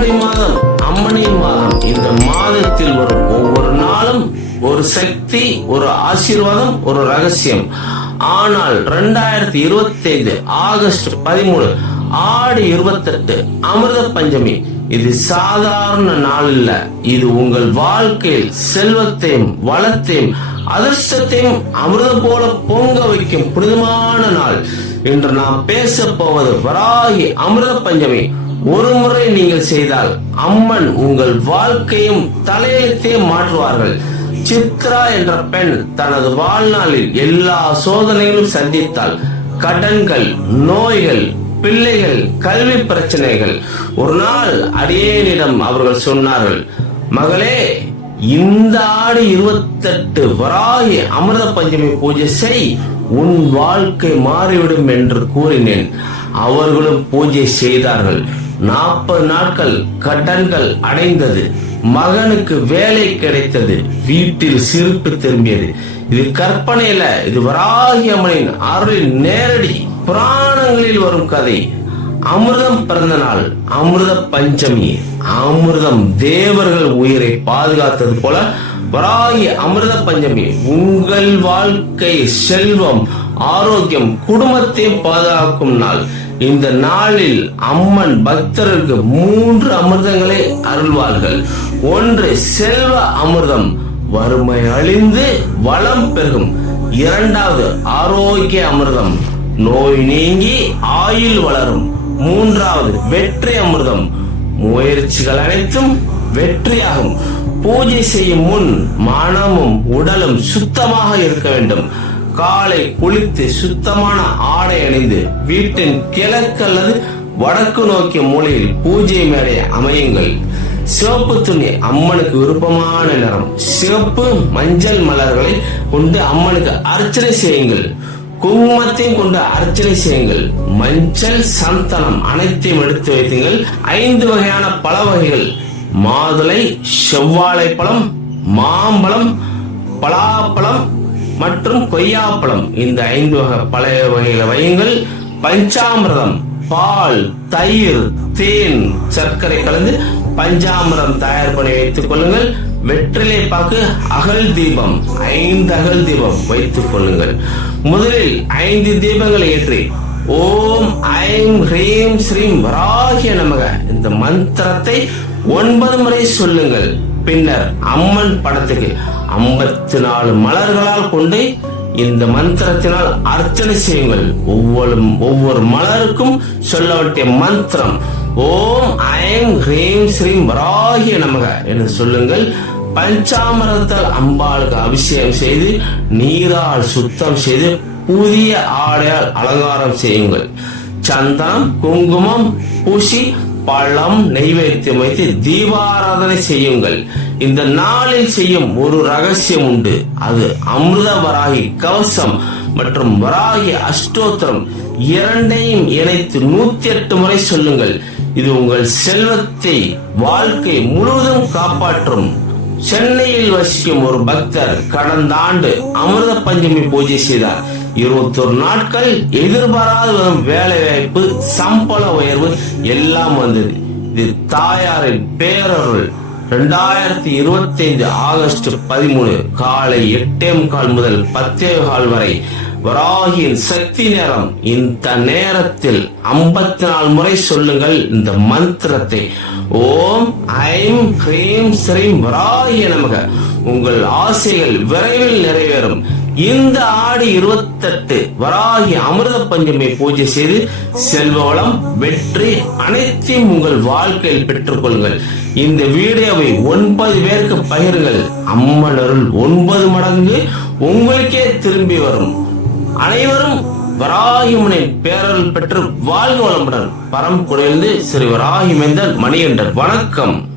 ஆடி மாதம் அம்மனின் மாதம். இந்த மாதத்தில் வரும் ஒவ்வொரு நாளும் ஒரு சக்தி ஒரு ஆசீர்வாதம் ஒரு ரகசியம். ஆனால் ரெண்டாயிரத்தி இருபத்தி ஐந்து ஆகஸ்ட் பதிமூணு ஆடி இருபத்தெட்டு அமிர்த பஞ்சமி. இது சாதாரண நாள் இல்ல இது உங்கள் வாழ்க்கையில் செல்வத்தையும் வளத்தையும் அதிர்ஷ்டத்தையும் அமிர்தம் போல பொங்க வைக்கும் புனிதமான நாள். இன்று நாம் பேச போவது வராகி அமிர்த பஞ்சமி. ஒரு முறை நீங்கள் செய்தால் அம்மன் உங்கள் வாழ்க்கையும் தலையத்தையும் மாற்றுவார்கள். சித்ரா என்ற பெண் தனது வாழ்நாளில் எல்லா சோதனைகளும் சந்தித்தாள் கடன்கள் நோய்கள் பிள்ளைகள் கல்வி பிரச்சனைகள். ஒரு நாள் அடியேனிடம் அவர்கள் சொன்னார்கள் மகளே இந்த ஆடு இருபத்தெட்டு வராகி அமிர்த பஞ்சமி பூஜை செய் உன் வாழ்க்கை மாறிவிடும் என்று கூறினேன். அவர்களும் பூஜை செய்தார்கள். நாற்பது நாட்கள் கடன்கள் அடைந்தது. மகனுக்கு வேலை கிடைத்தது. வீட்டில் சிரிப்பு திரும்பியது. இது கற்பனையில இது வராகி அம்மனின் அருளின் நேரடி புராணங்களில் வரும் கதை. அமிர்தம் பிறந்த நாள் அமிர்த பஞ்சமி. அமிர்தம் தேவர்கள் உயிரை பாதுகாத்தது போல வராகி அமிர்த பஞ்சமி உங்கள் வாழ்க்கை செல்வம் ஆரோக்கியம் குடும்பத்தை பாதுகாக்கும் நாள். இந்த நாளில் அம்மன் பக்தர்களுக்கு மூன்று அமிர்தங்களை அருள்வார்கள். ஒன்று செல்வ அமிர்தம் வறுமை அழிந்து வளம் பெருகும். இரண்டாவது ஆரோக்கிய அமிர்தம் நோய் நீங்கி ஆயுள் வளரும். மூன்றாவது வெற்றி அமிர்தம் முயற்சிகள் அனைத்தும் வெற்றியாகும். பூஜை செய்யும் முன் மனமும் உடலும் சுத்தமாக இருக்க வேண்டும். காலை குளித்து சுத்தமான ஆடை அணிந்து வீட்டின் கிழக்கு அல்லது வடக்கு நோக்கிய மூலையில் பூஜை மேடை அமையுங்கள். சிவப்பு துணி அம்மனுக்கு விருப்பமான நிறம். சிவப்பு மஞ்சள் மலர்களை கொண்டு அம்மனுக்கு அர்ச்சனை செய்யுங்கள். குங்குமத்தையும் கொண்டு அர்ச்சனை செய்யுங்கள். மஞ்சள் சந்தனம் அனைத்தையும் எடுத்து வைத்துங்கள். ஐந்து வகையான பல வகைகள். மாதுளை செவ்வாழை பழம் மாம்பழம் பலாப்பழம் மற்றும் கொய்யாப்பழம். இந்த ஐந்து வகை பழைய வகையில வையுங்கள். பஞ்சாமிரதம் பால் தயிர் தேன் சர்க்கரை கலந்து பஞ்சாமிரம் தயார் பண்ணி வைத்துக் கொள்ளுங்கள். வெற்றிலை பாக்கு அகல் தீபம் ஐந்து அகல் தீபம் வைத்துக் கொள்ளுங்கள். முதலில் ஐந்து தீபங்களை ஏற்றி ஓம் ஐம் ஹ்ரீம் ஸ்ரீம் வராகிய நமக. இந்த மந்திரத்தை ஒன்பது முறை சொல்லுங்கள். பின்னர் அம்மன் படத்துக்கு ஐம்பத்தி நாலு மலர்களால் கொண்டு இந்த மந்திரத்தினால் அர்ச்சனை செய்யுங்கள். ஒவ்வொரு ஒவ்வொரு மலருக்கும் சொல்ல வேண்டிய மந்திரம் ஓம் ஐம் ஹ்ரீம் ஸ்ரீம் வராகிய நமக என்று சொல்லுங்கள். பஞ்சாமரத்தால் அம்பாளுக்கு அபிஷேகம் செய்து நீரால் சுத்தம் செய்து புதிய ஆடையால் அலங்காரம் செய்யுங்கள். சந்தனம் குங்குமம் பூசி பழம் நெய்வேத்தியம் வைத்து தீபாராதனை செய்யுங்கள். இந்த நாளில் செய்யும் ஒரு ரகசியம் உண்டு. அது அமிர்த வராகி கவசம் மற்றும் வராகி அஷ்டோத்திரம் இரண்டையும் இணைத்து நூத்தி எட்டு முறை சொல்லுங்கள். இது உங்கள் செல்வத்தை வாழ்க்கை முழுவதும் காப்பாற்றும். சென்னையில் வசிக்கும் ஒரு பக்தர் கடந்த ஆண்டு அமிர்த பஞ்சமி பூஜை செய்தார். இருபத்தொரு நாட்கள் எதிர்பாராத வரும் வேலை வாய்ப்பு சம்பள உயர்வு எல்லாம் வந்தது. இது தாயாரின் பேரருள். ரெண்டாயிரத்தி இருபத்தி ஐந்து ஆகஸ்ட் பதிமூணு காலை எட்டே முக்கால் முதல் பத்தே கால் வரை வராகியின் சக்தி நேரம் இந்த நேரத்தில் ஐம்பத்தி நாலு முறை சொல்லுங்கள் இந்த மந்திரத்தை. ஓம் ஐம் ஹ்ரீம் ஸ்ரீம் வராகிய நமக. உங்கள் ஆசைகள் விரைவில் நிறைவேறும். இந்த ஆடி இருபத்தெட்டு வராகி அமிர்த பஞ்சமை பூஜை செய்து செல்வ வளம் வெற்றி அனைத்தையும் உங்கள் வாழ்க்கையில் பெற்றுக்கொள்ளுங்கள் இந்த வீடியோவை ஒன்பது பேருக்கு பகிருங்கள். அம்மன் அருள் ஒன்பது மடங்கு உங்களுக்கே திரும்பி வரும். அனைவரும் வராகிமனின் பேரல் பெற்று வாழ்க வளமுடன். பரம் குறைந்து ஸ்ரீ வராகிமேந்தன் மணியண்டர் வணக்கம்.